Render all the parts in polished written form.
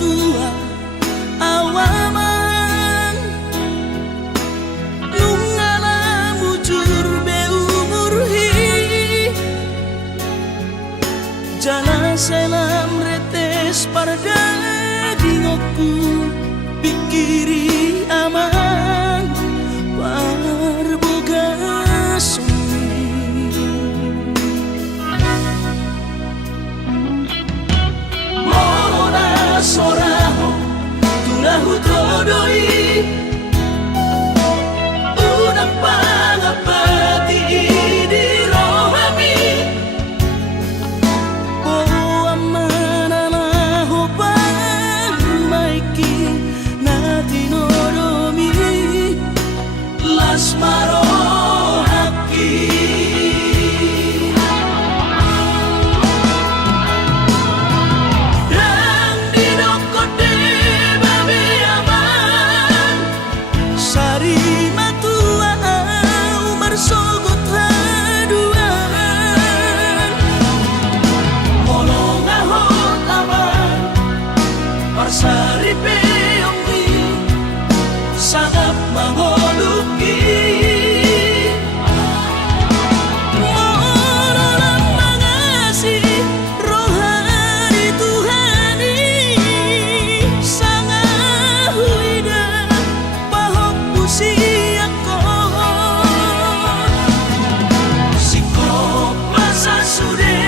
matua awaman nungala mujur be umurhi jana selam retes parda dingoku pikiri aman parboga sumi mona soraho tulahu todoi unang pangapati di rohami o amana na hopan maiki na tinoromi las maro haki dan dinokote babe aman sari matua umar sogot haduan molong ahot aman parsari peonggi sangat mangoluki mololang mangasi rohani Tuhani sangat huida pahok usiako sikop masa sude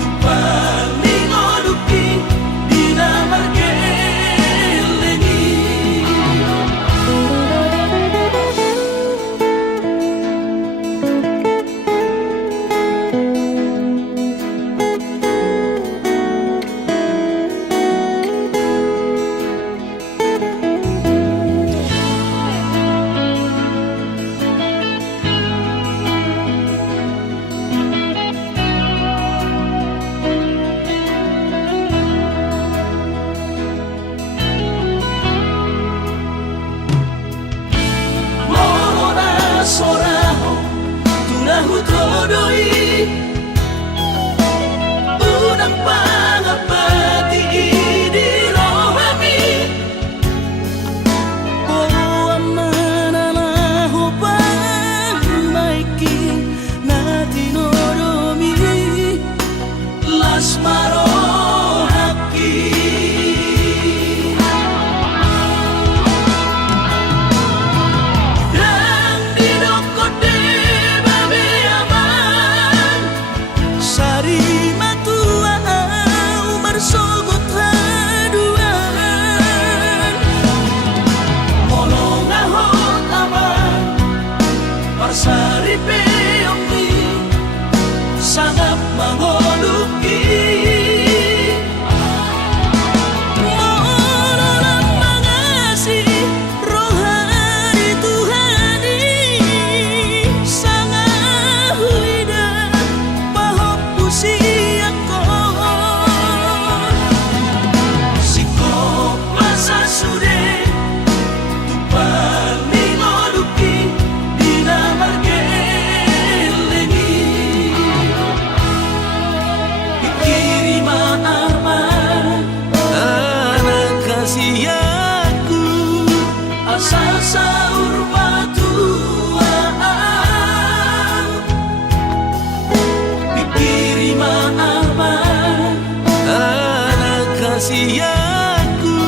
tupang ningoluki dina margelengi Mona soraho tulahu todoi unang pangapati di rohami o amana na hopan maiki na tinoromi las maro haki dan dinokote babe aman sari matua umar sogot haduan molong ahot aman parsari peonggi sangat mangoluki mololang mangasi rohani Tuhani sangat huida pahok usiako sikop masa sude tupang ningoluki dina margelengi pikiri maaman anak kasih aku asal sahur batuaan pikiri maaman anak kasih aku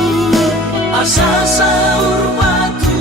asal sahur batuaan.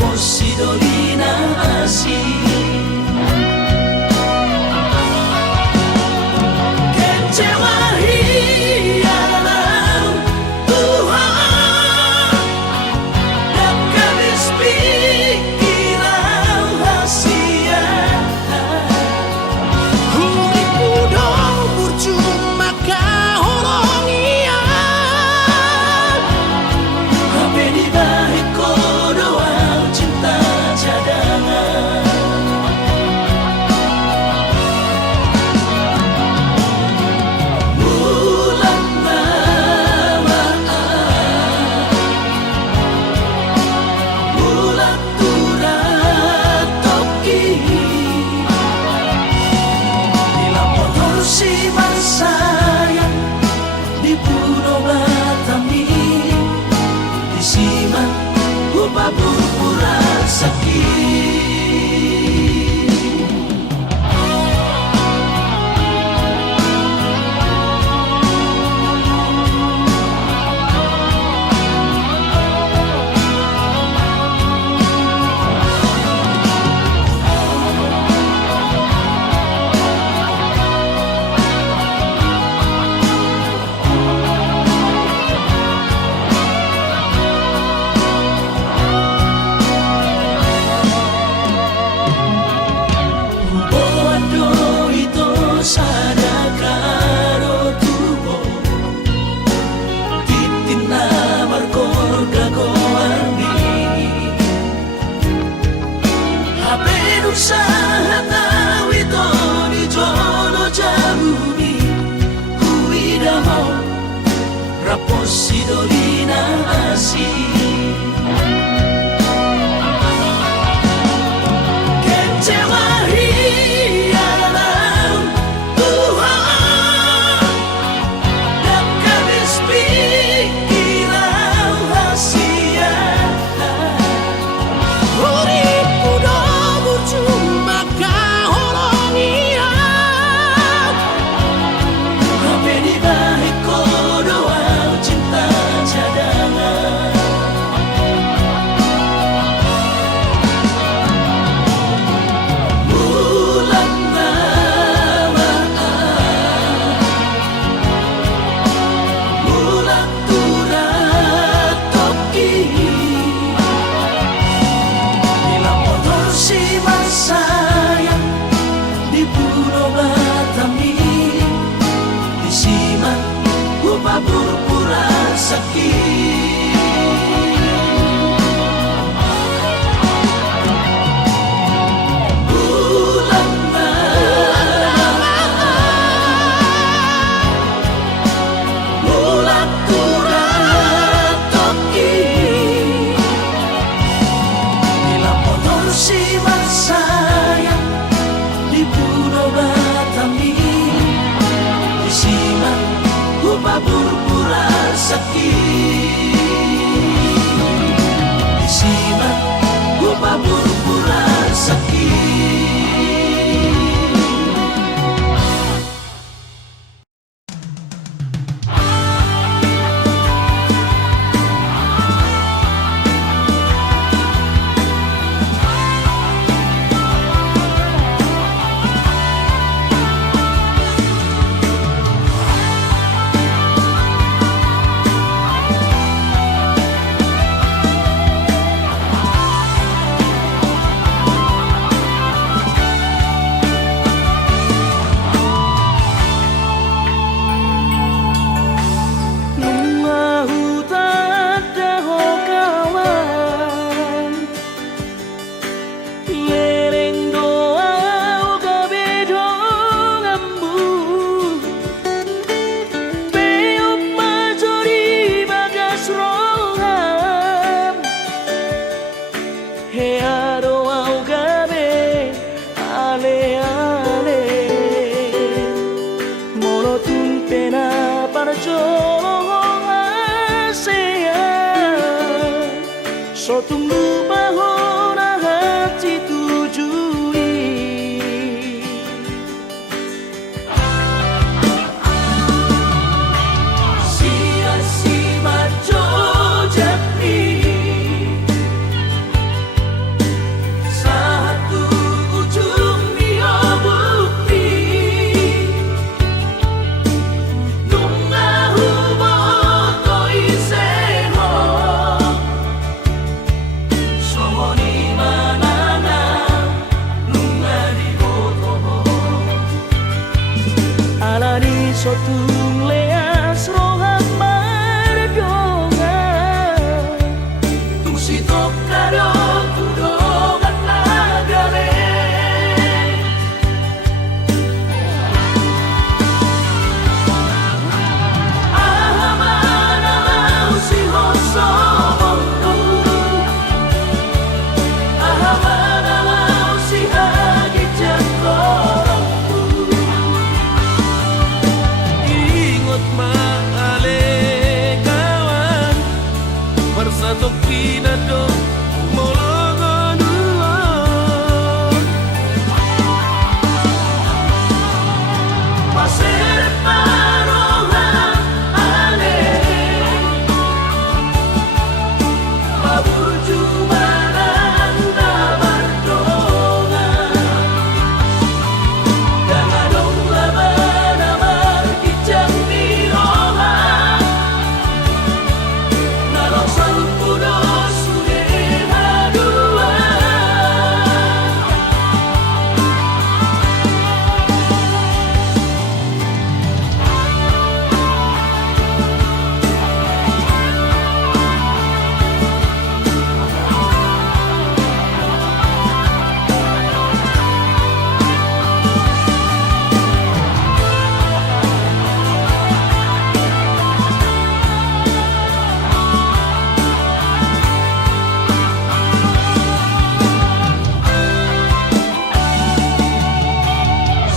Raposidolina asih kecewa hilang Tuhan dan kabis pikiran hasia Huri pudong percuma kahorong iya Hape di balik kodoan cinta cadangan Bulan mamaan Bulan turat toki Dilapor torsi sayang Di Pulau Batami Di Siman Upa pura sakit Bodo itu sadakaro tubo Titina markor gagoarni Habe usaha tawito di jono jabuni Huida mau Raposidolina asih kecewa hilang Tuhan dan kabis pikiran hasia Huri pudong percuma kahorong iya Hape di balik kodoan cinta cadangan Bulan mamaan Bulan turat toki Dilapor torsi sayang Di Pulau Batami Di Siman Upa pura sakit Bulan malam Bulan turat toki Dilapor torsi sayang Di Pulau Batami Di Siman Upa pura sakit Di Siman Upa pura sakit Sotung lupa hona hati tujui Sia si majo jatni sotung leas rohat mardonga tung sitok kado tudongan nagare ahamana usi hoso bontu ahamana usi hagi jangkorongku Ingot maale kawan Bersatok pinado molongonuan pasir parongan ale babur jumaran bardongan dangadong laban amar kijang mirohan nalongsal kudo sude haduan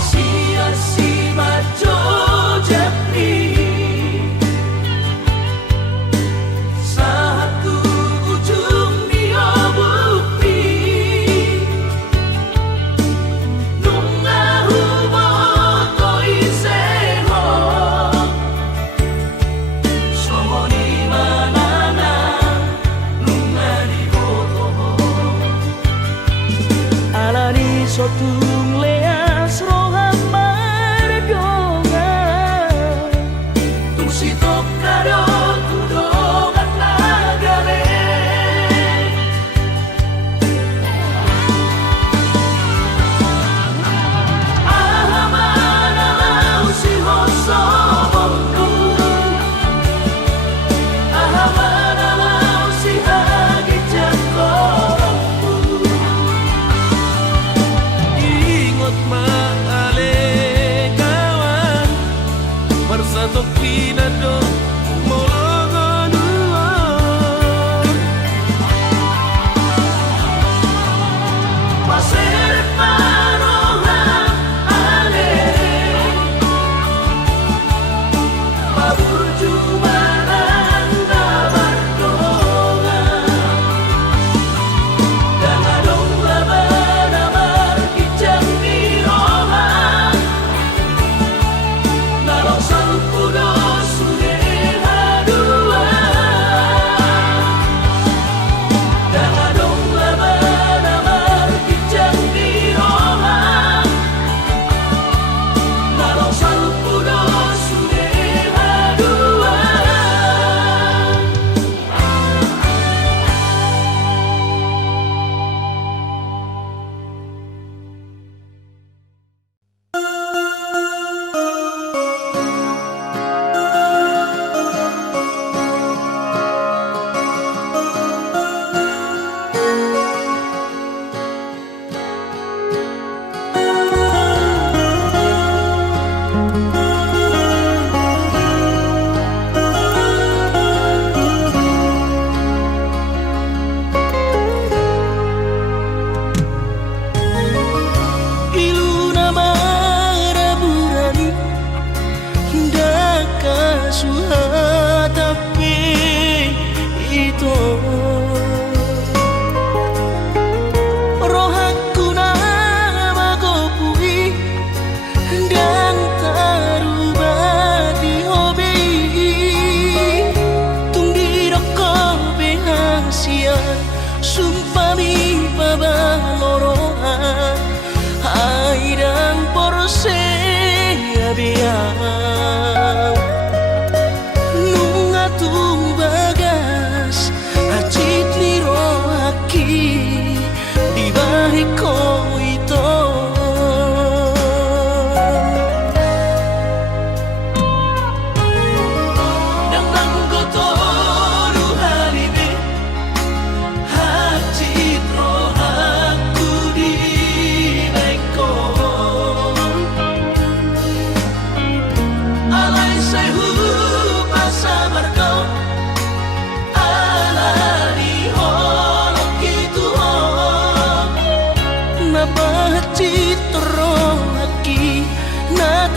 sia-si maco japri satu ujung dia bukti nungahu boto iseho somoni manana nungari boto alani sotung leas rohat mardonga tung sitok kado tudongan nagare ahamana usi hoso bontu ahamana usi hagi jangkorongku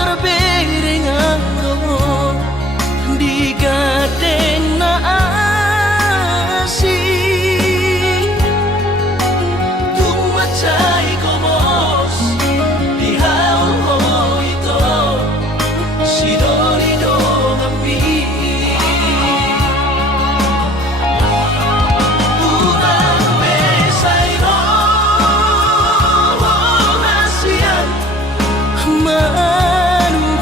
terbereng aro di gadeng na asih Tumacay komos di haul ito si Dorido Gambi Unang besay no nasiyan Manunggal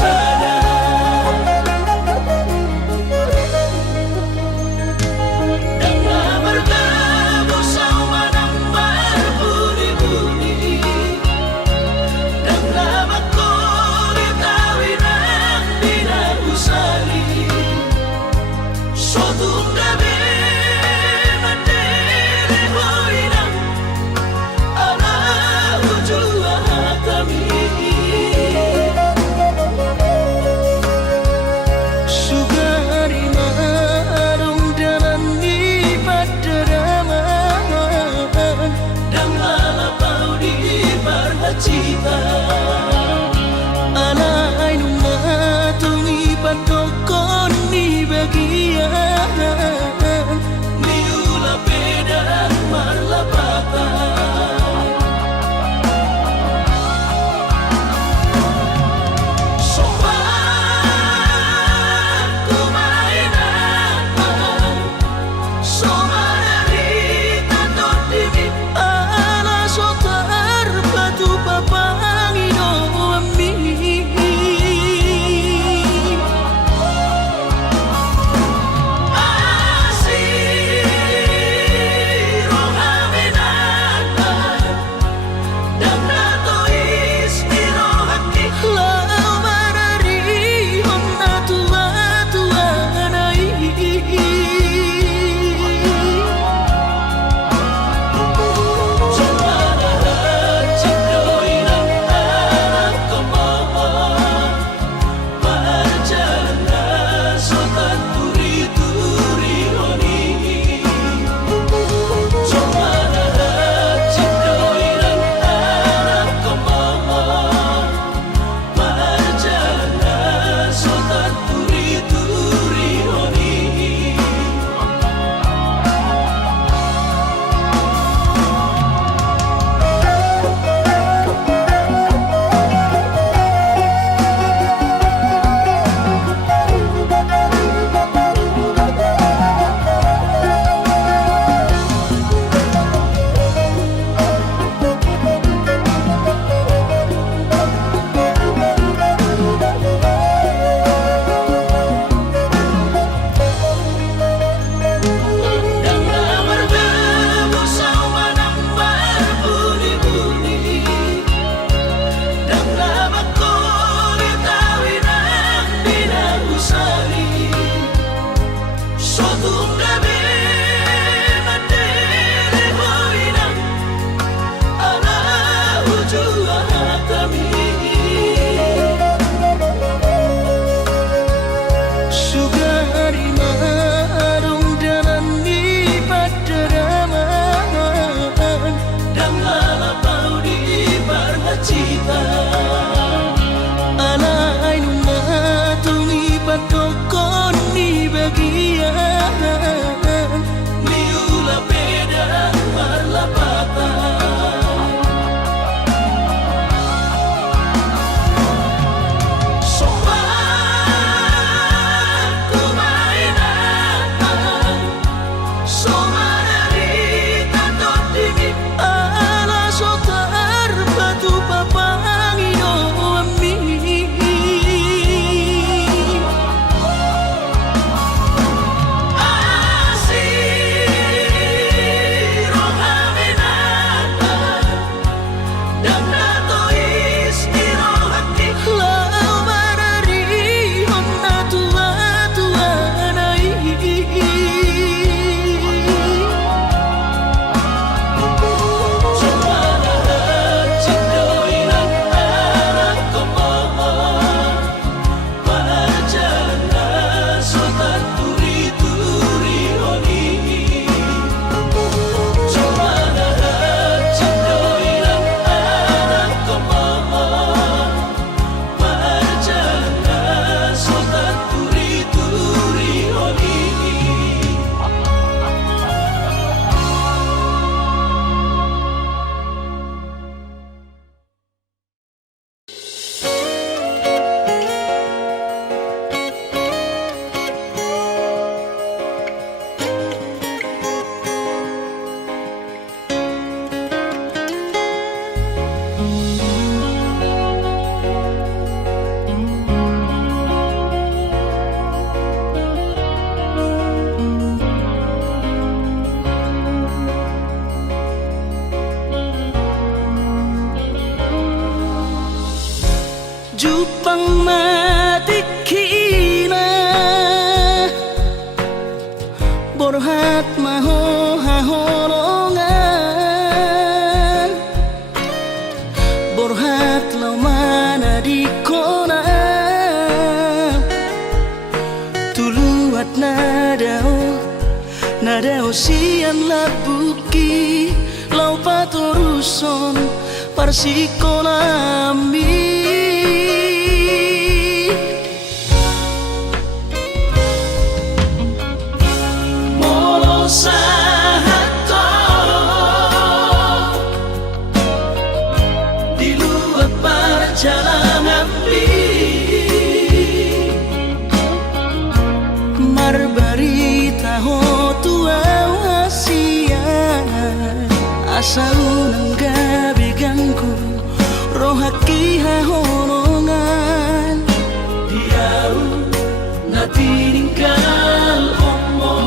sana. Dengan bertemu sama ng berbunyi-bunyi, dan namaku ditawin ang dinagusali. Suatu gabi mandiri hoinang ala ujua kami. Dang matikina Borhat maho haholongan Borhat lau mana di kona Tuluat nadao sian labuki Lau patoruson parsikonami Marbarita ho tuau hasia Asa unang gabi gangku Rohaki hahonongan Diau na tininggal omo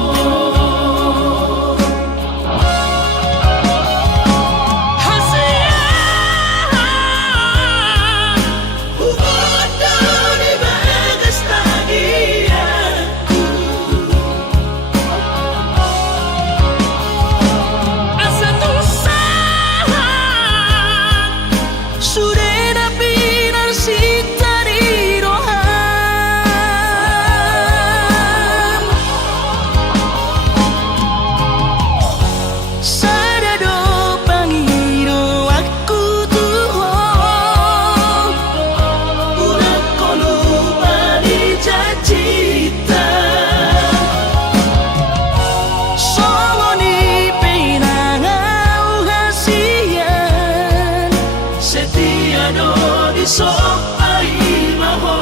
So ai maho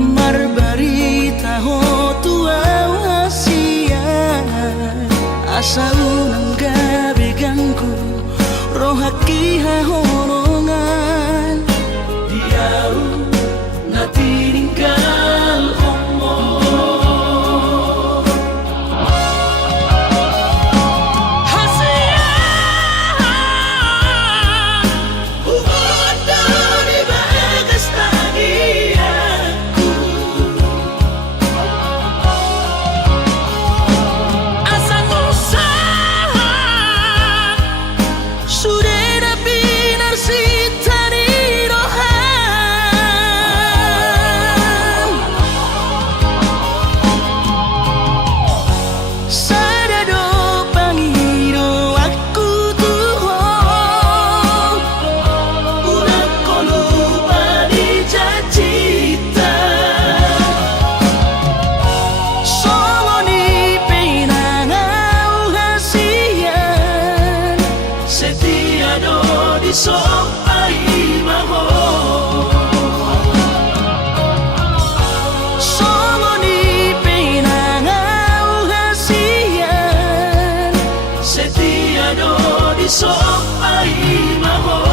Marbarita ho tuau hasia Asa unang gabi gangku Rohaki hahonongan Diau na tininggal omo So ai maho Solo ni pinangau hasian Setia do di so ai maho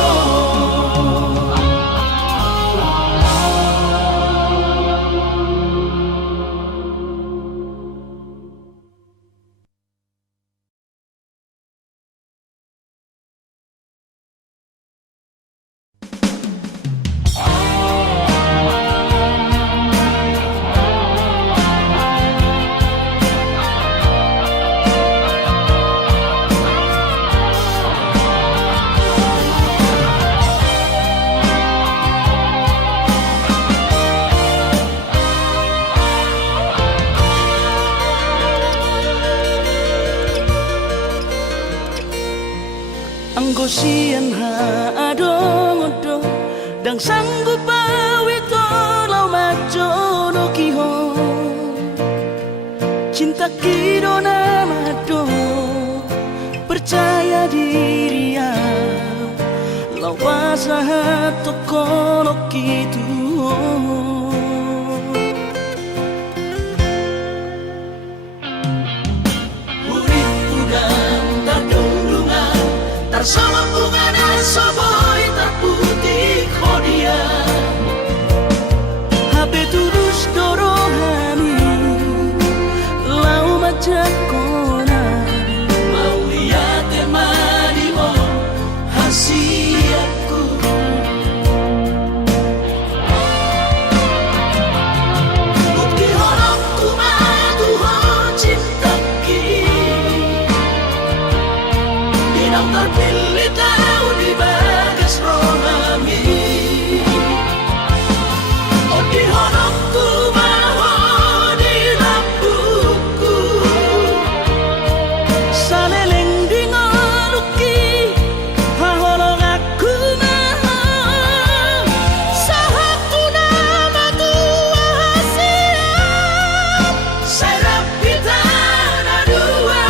Ang gosian ha adong-odong Dang sanggup tak kira nama do percaya diri ya lawas to kono kitu Urip udang tak dulungan Tarsama bunga soboy tak putih kodia Habe tulus dorohani lau majak kona Mau lihat temani mo hasiatku Bukti horok kumadu ho cintaki Dinang terpilih tahu di bagas rohami Di horokku maho di lampuku saleleng dingaluki haholong aku maha sahaku nama tua siap Serap kita na dua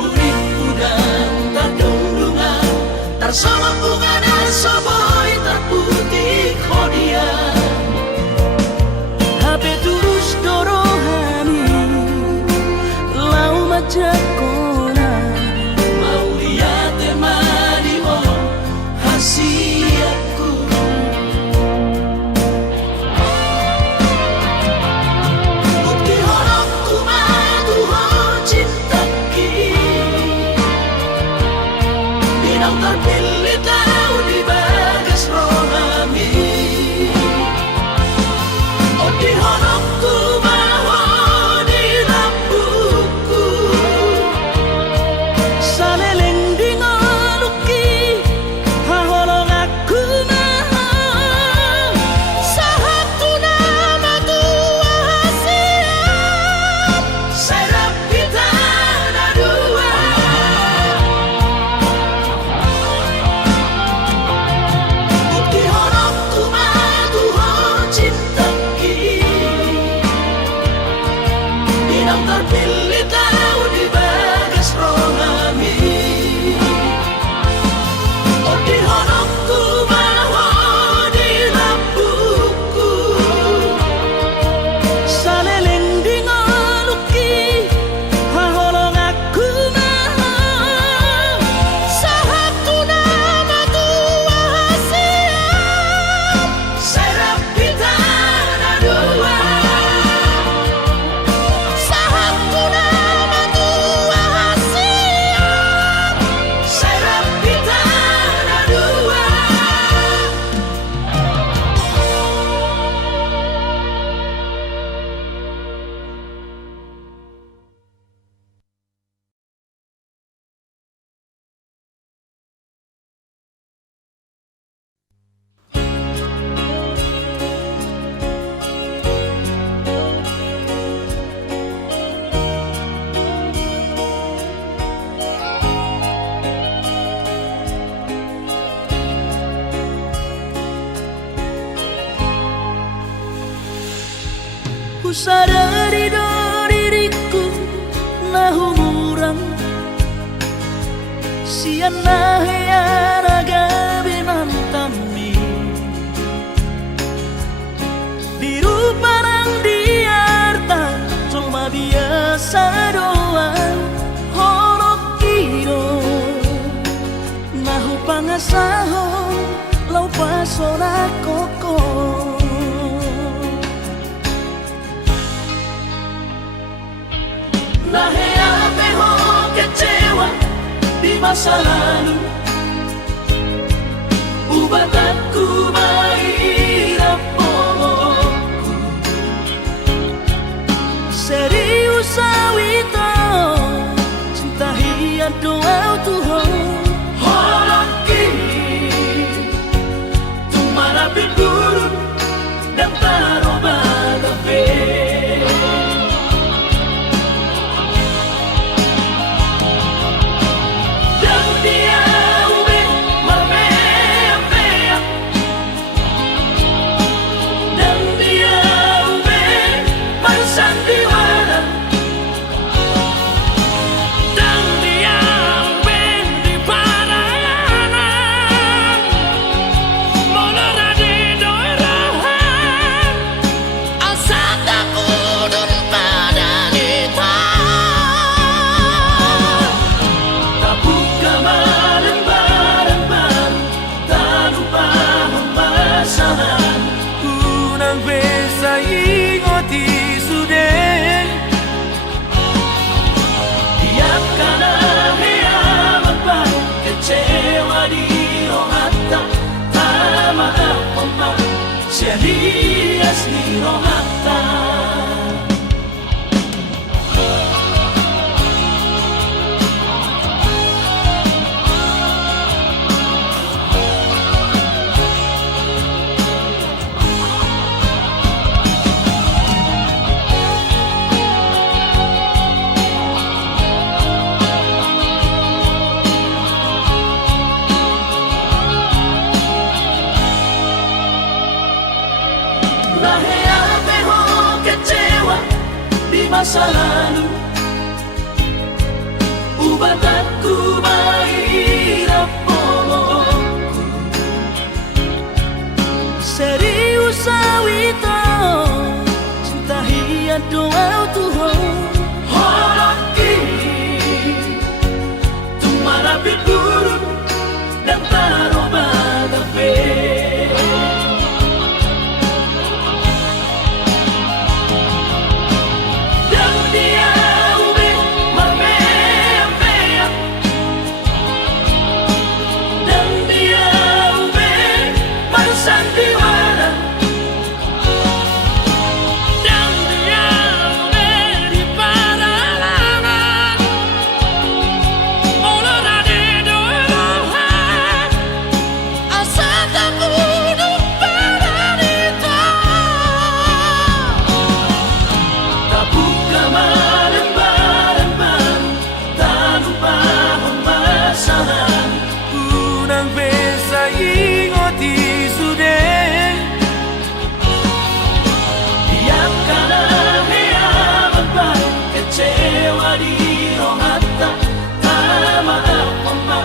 Urip udang tak dulungan Tarsama bunga soboy tak putih kodia habe tulus dorohani lau majak kona Mau lihat temani mo hasiatku Bukti horokku madu ho cintaki Dinang terpilih tahu di bagas rohami Di horokku maho di lampuku saleleng dingaluki haholong aku maha sahaku nama tua siap Serap kita na dua Bukti horokku madu ho cintaki Dinang terpilih tahu di bagas rohami Di horokku maho di lampuku saleleng dingaluki haholong aku maha sahaku nama tua siap Serap kita na dua sahaku nama tua siap Serap kita na dua Ku sadari do diriku nahu murang siana heyaraga binantami biru parang diarta cuma biasa doang horok kiro nahu pangasaho lau pasona koko Naheape ho kecewa di masa lalu Ubatanku mahirap pomoku doa Tuhan Holaki Tumarapin gurun Dan taroba gabe Dan dia ube marmea-mea Dan dia ube marsandiwara Dan dia ube di parayanan Molara di doirahan Asal takudun pada nita Tabuka malam-malam Tak lupa pemasaran Unang besa ingoti sudah Tiap kala heamat baru kecewa di rohata Tama apa serius di rohata Lahir peho kecewa di masa lalu Ubatanku mahirap polongku Serius awito Cinta hiat doa Tuhan Holaki Tumarapin gurun Dan taroba gabe Dan dia ube marmea-mea Dan dia ube marsandiwara Dan dia ube di parayanan Molara di doirahan Asal takudun pada nita Tabuka malam-malam Tak lupa pemasaran Unang besa ingoti sudah Tiap kala heamat baru kecewa di rohata Tama apa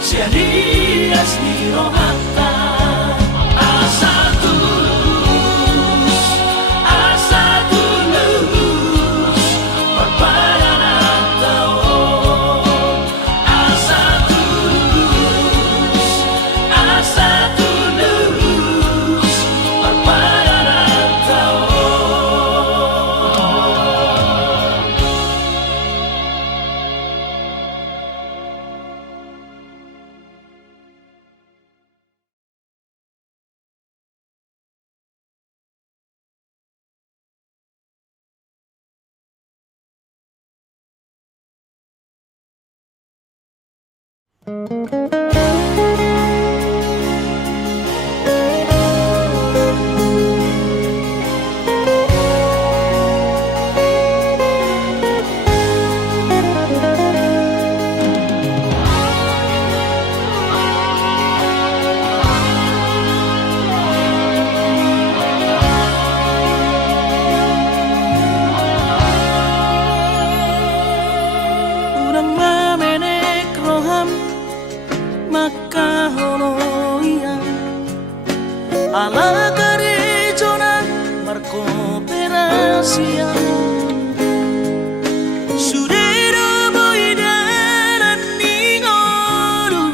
serius di rohata Asa tulus Perpayanan taon Asa tulus Perpayanan taon Urang mamenek roham maka holoian Ala karejona markooperasian Sudero boidaran ningoru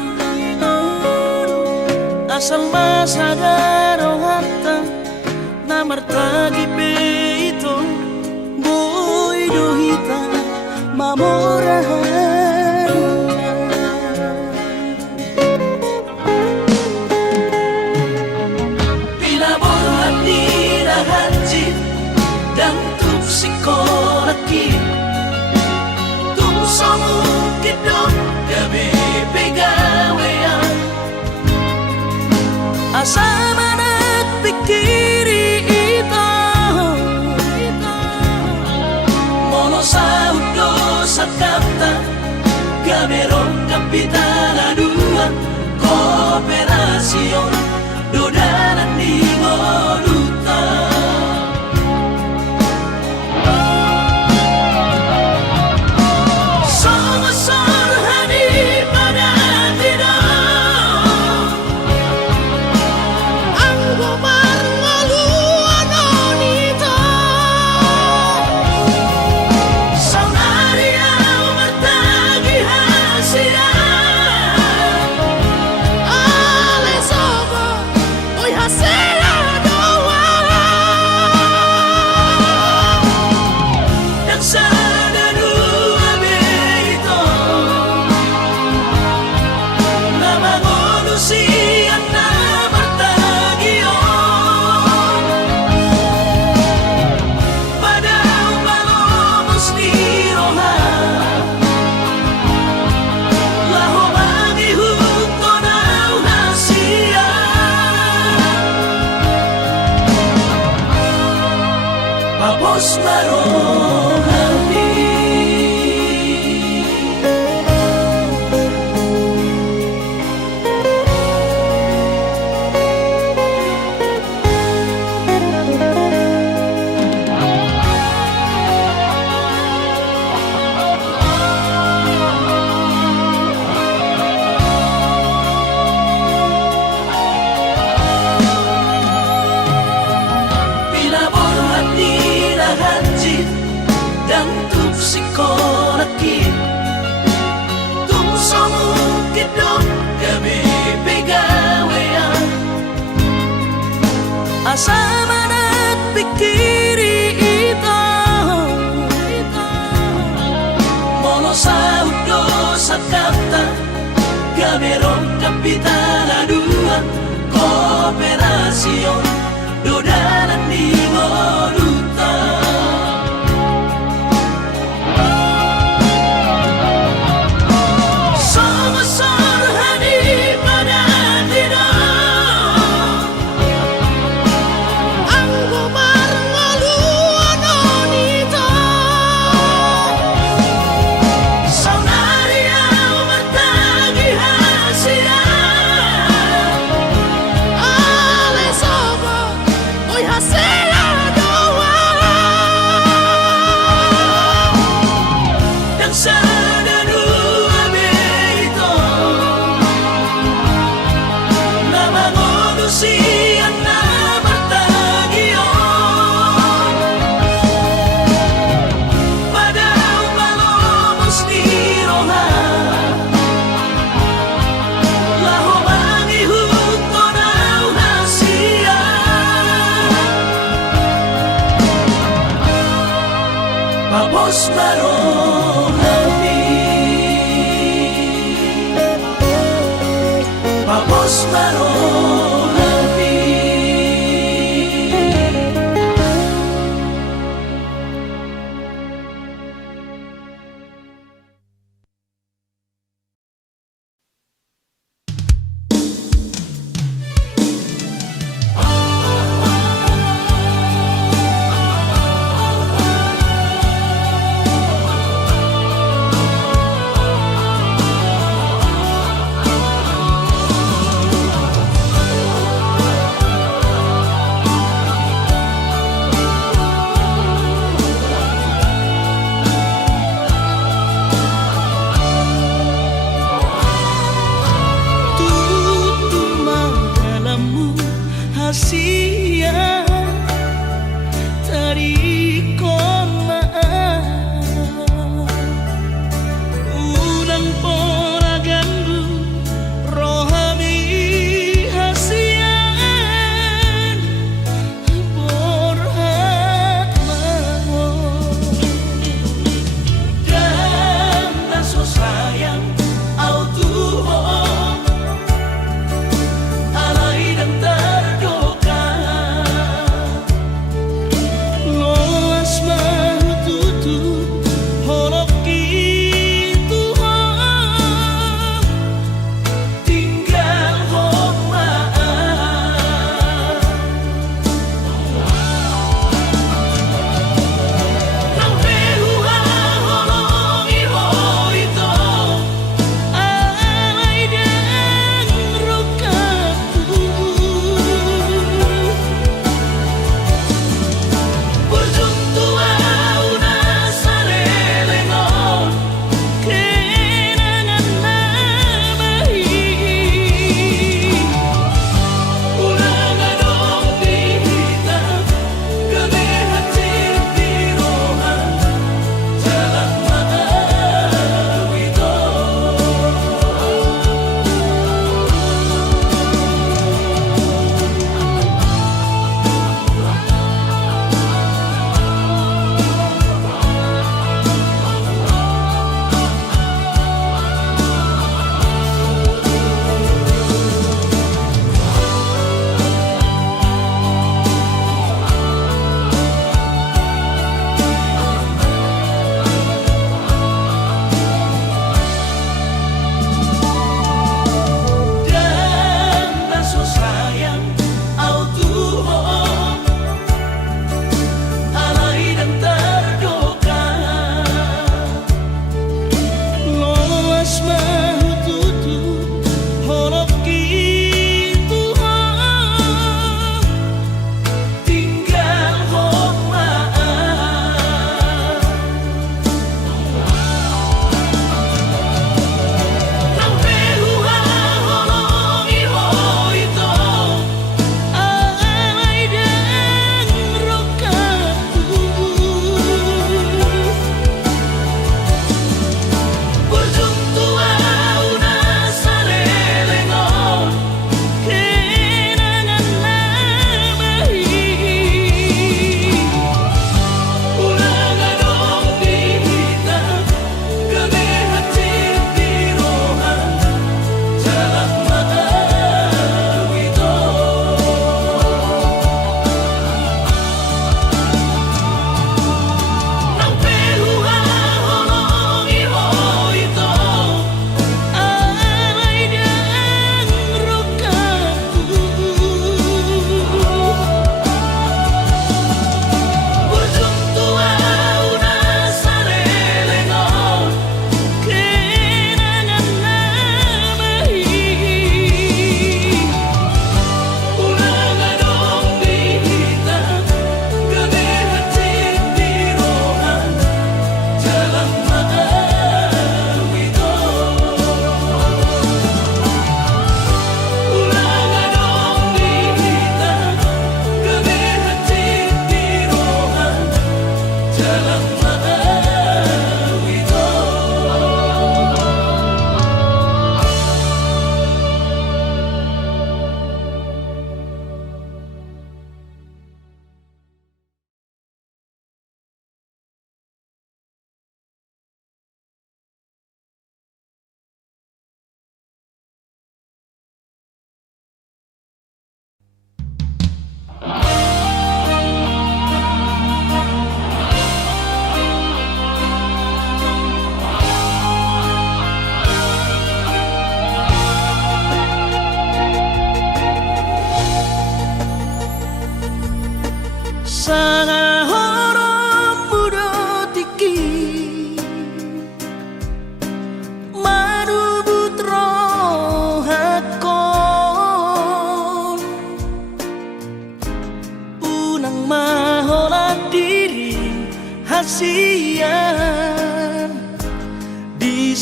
Asal masadaro hatta namartagi peito boidohita mamorahan Pinabuhat ni Rahanjit Dan tuksikolaki Tumsamukit doon Gamerong Kapitana Dua Kooperasion Dodanan di Moduta Somasor Hani pada tidak Anggo Marngaluan Onita Saunaria Martagi Hasia Ale Sobo Oi Hasia Doa Dan sana dua beito Nama manusia nama tagion Pada umalomos di roha Laho mangihut ko na hasia Papos marohani Pinaborhat ni Rahanjit Dan tuk psikolaki Tuk somukit dong Kami pegawean Asa manat pikiri ito Mono sa udo sa kapta Gamerong Kapitana Dua Kooperasion Dodanan di Moduta Somasor Hani pada tidak Anggo Marngaluan Onita Saunaria Martagi Hasia Ale Sobo Oi Hasia Doa Dan sana dua beito Nama manusia nama tagion Pada umalomos di roha Laho mangihut ko na hasia Papos marohani Papos marohani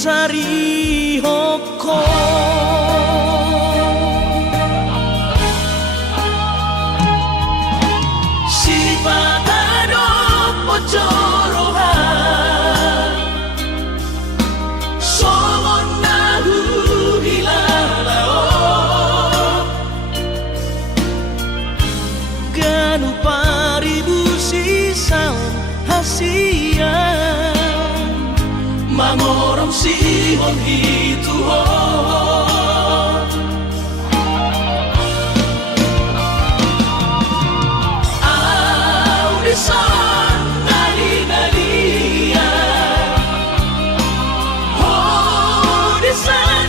sari hoko si patado pocorohan somon nahu hilalao ganu paribu sisaon hasian mangorong sihon hituho audisan nali-nalia audisan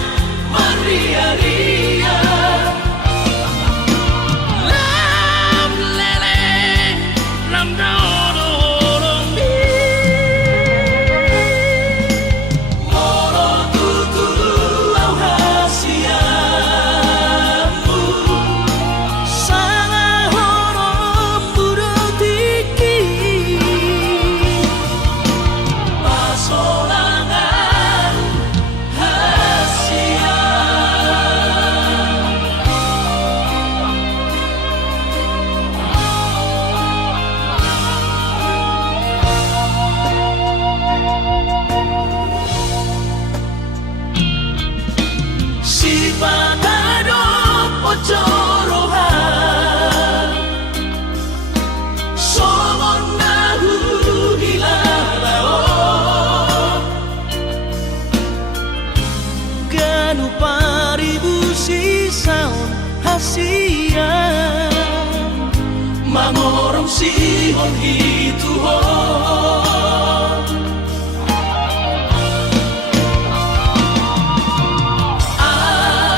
maria-ria lam leleng lam dorong mi moro tutu au hasiamu sanga horom burung tiki pasolangan hasia si patado pocorohan somon nahu hilalao ganu paribu sisaon hasian mangorong sihon hituho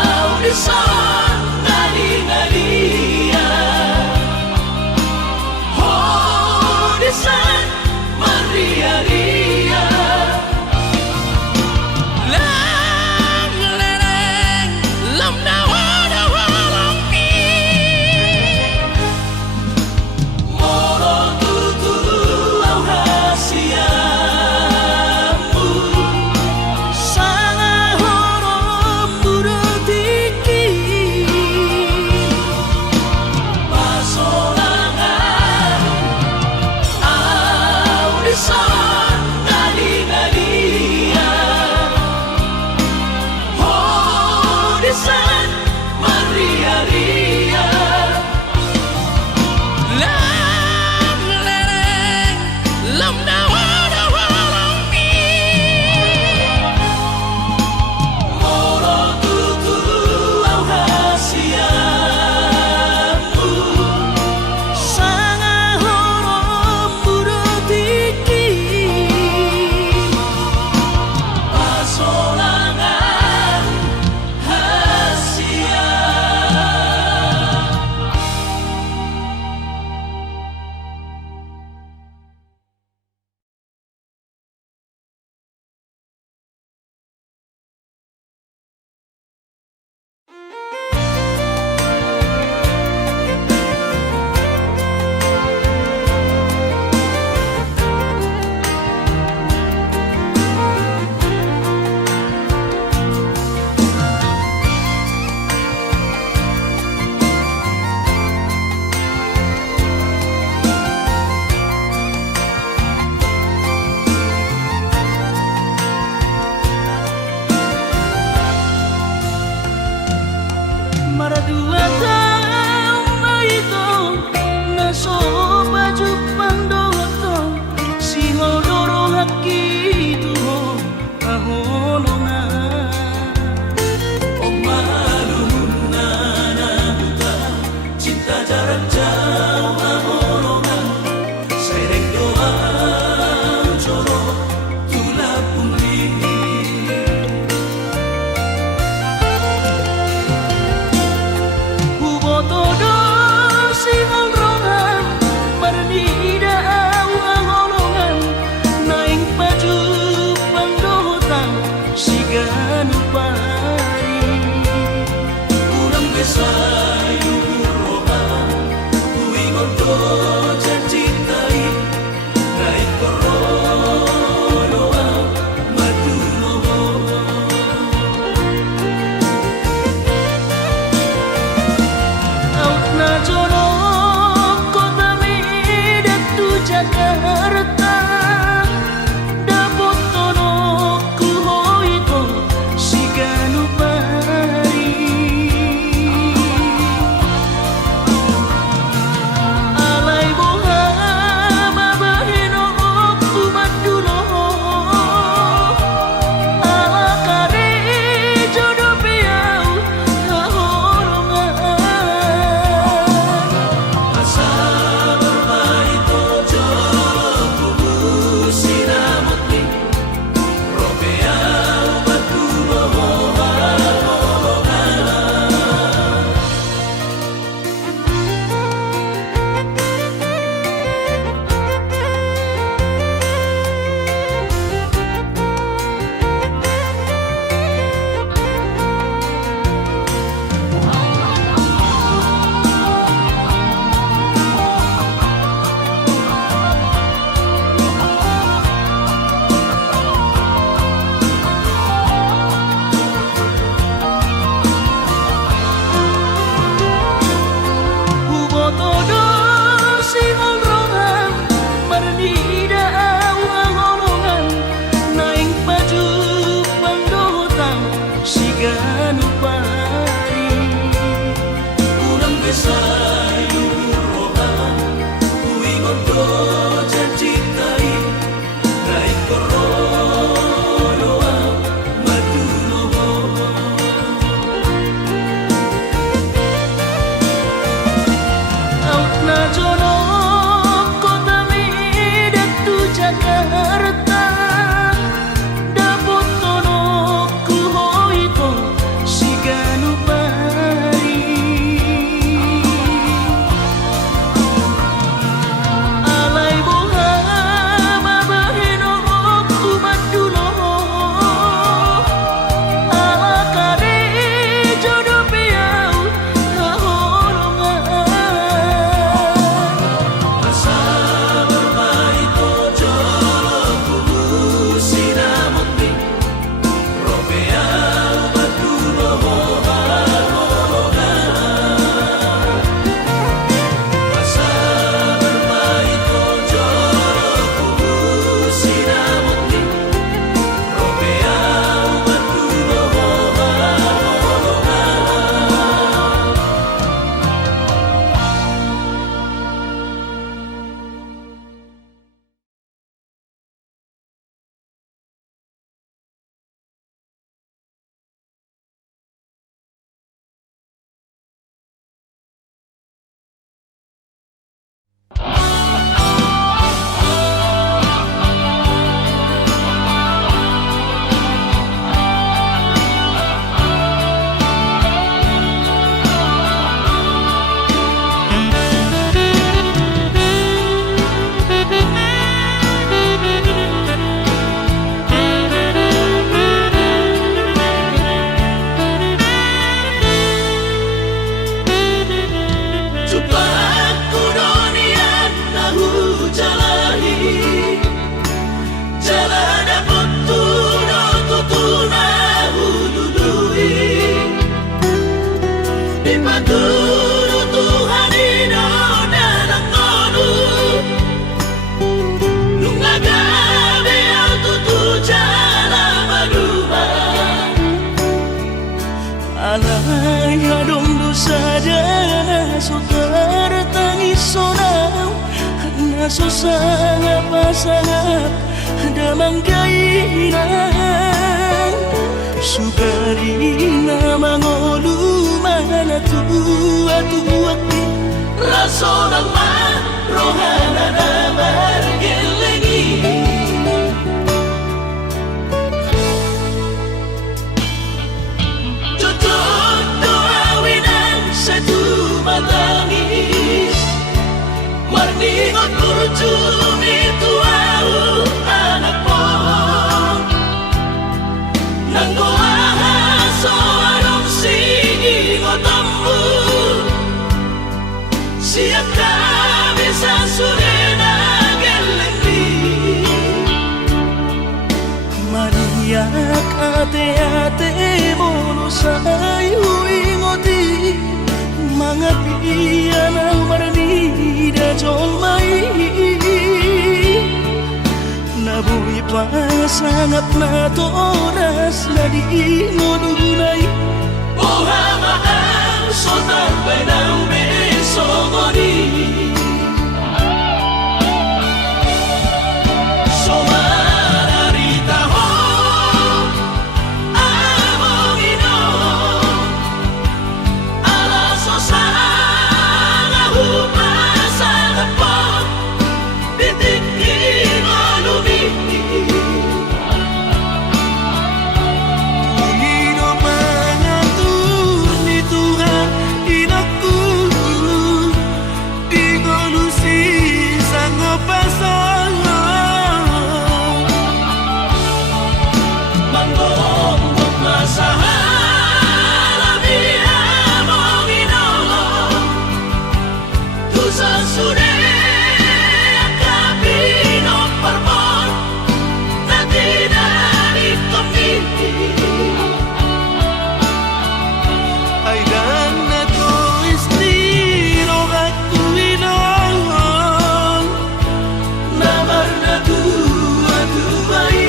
audisan nali-nalia audisan maria-ria lam leleng lam dorong mi moro tutu au sangat pasangan damang kainan Sukarina mangolu mana tua-tua Raso ng rohana na margelengi Tutup doawinan sa tumatangis Marningot kurjumi tuau anak mo Nanggoahan so anong singingot ambu Siap kami sa surena gelendi Maniak ate-ate mono sayo ingoti Mga piyan ang maranida jolmai Nabuhi pa sangat na to oras na di ngununay Buhamaan so tambay ng beso mo di So mararita ho among ino Alaso sana humasan po Bitikin mo lumiti Pangino mangatur ni Tuhan inakku Di ngolusi sanggup pasangan Manggong masahala biya mong inolong Tusa sude kapino parmon Na tinarik komiti Ay dan na to estilo aku ilang Namar na dua-duai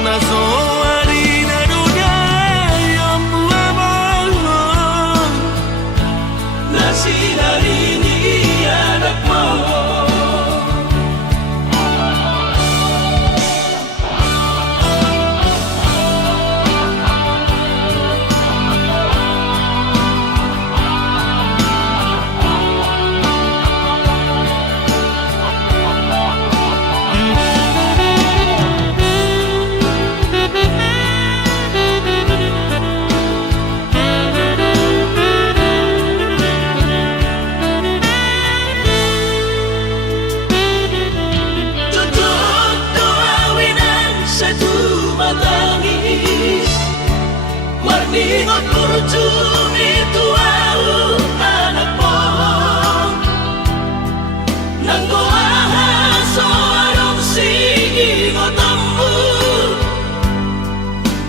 Naso harina dunia yang buabang Nasihari ni anak mo Tutup doawinan sa tumatangis Marningot kurjumi tuau anak mo Nanggoahan so anong singingot ambu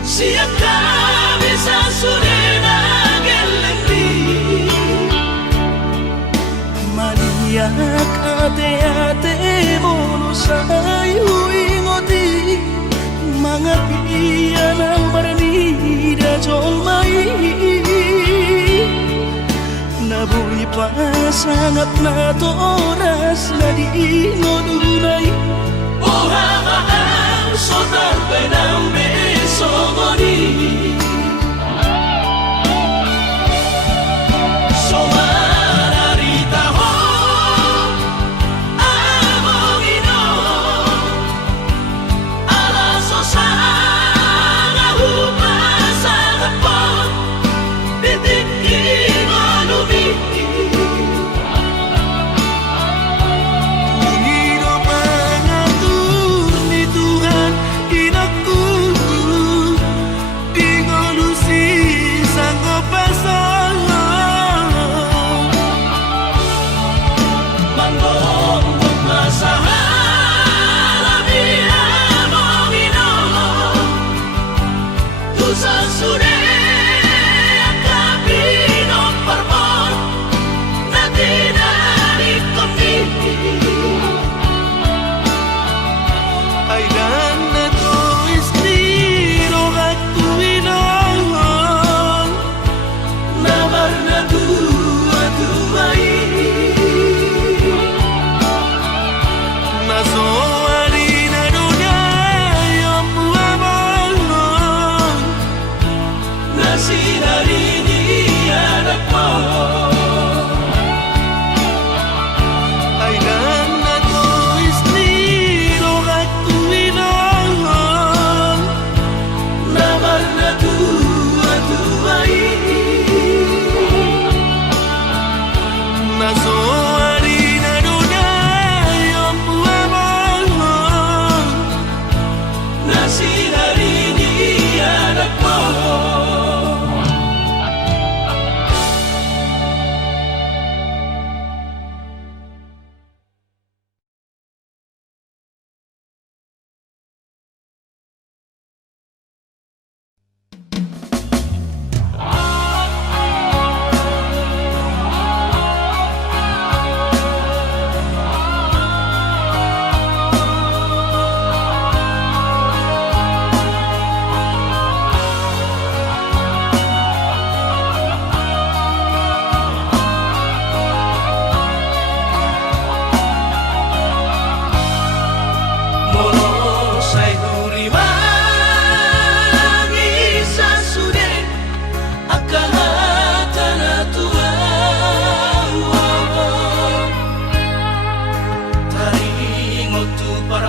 Siap kami sa surena gelendi Maniak ate-ate mono sayo ingoti Mga piyan ang maranida jolmai Nabuhi pa sangat na to oras na di ngununay Buhamaan so tambay ng beso mo di So mararita ho among ino Alaso sana humasan po Bitikin mo lumiti Pangino mangatur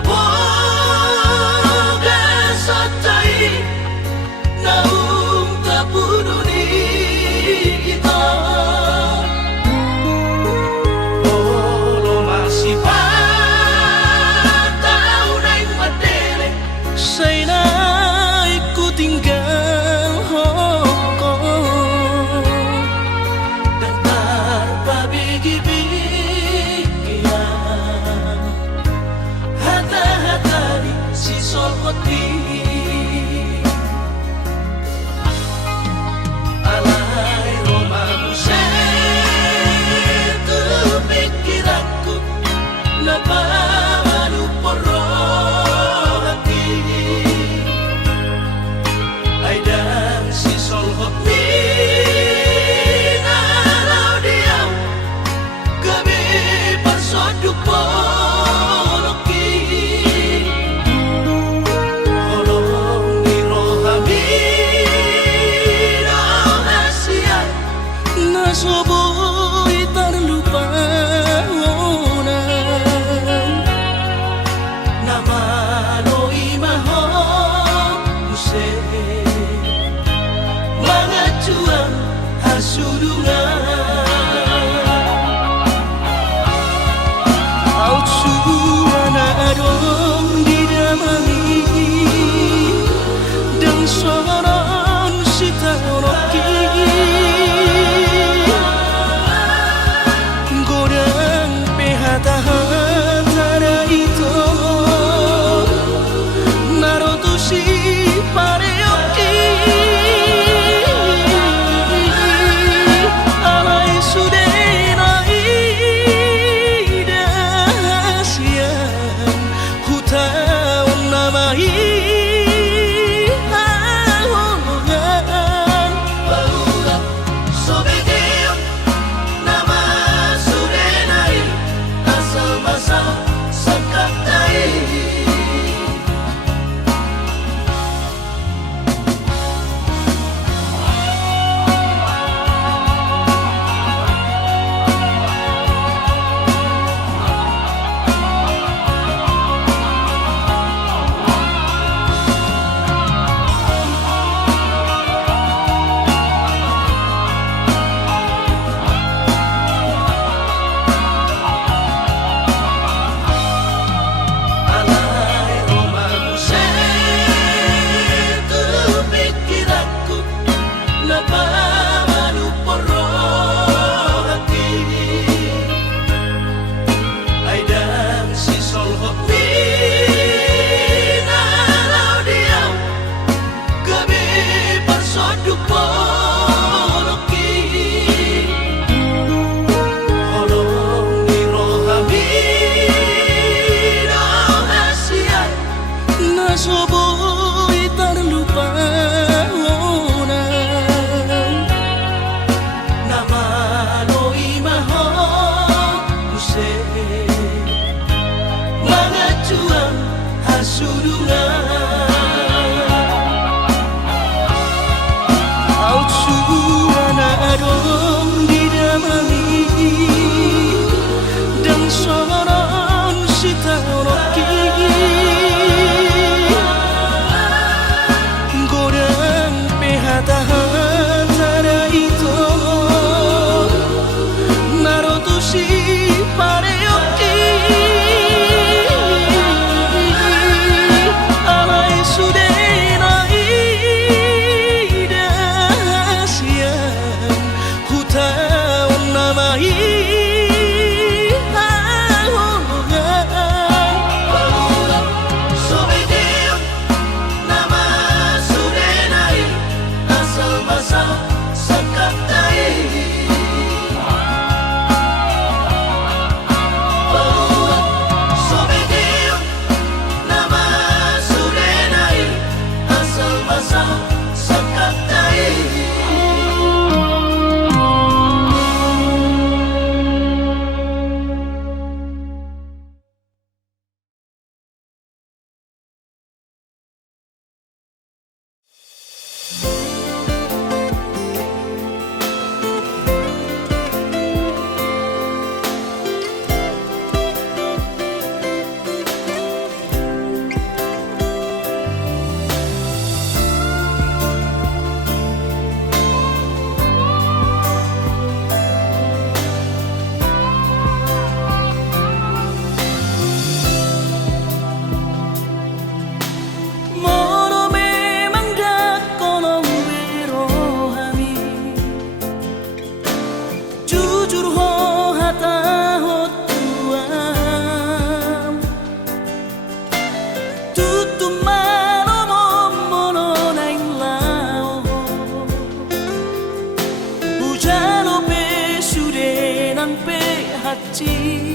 boga satai naung tapuno ni ita olo masih patau naik madele say na ku tinggal hongkong Dantar pabigi-bigian hata-hatari si solkoti alay romamu tu pikiranku napamanu porong hati ay dan si solkoti nalau diam gabi parsoduk poloki holong di rohami rahasia nasoboy terlupa nama lo imaho use mga cuang hasulungan out suana adong di damani dan soron sita roki godang pehata-hata itu naroto si pareoki alay sudena idasian hutaon namai haongan Paula sobegeo nama sudenai asal basal sakatai alay romamu tu pikiranku napamanu porong hati ay dan si solhoti nalau diam gabi parsoduk poloki holong di rohami rahasia nasoboy terlupa nama lo imaho use mga cuang hasulungan out suana adong di damani dan soron sita roki godang pehata-hata itu naroto si pareoki suci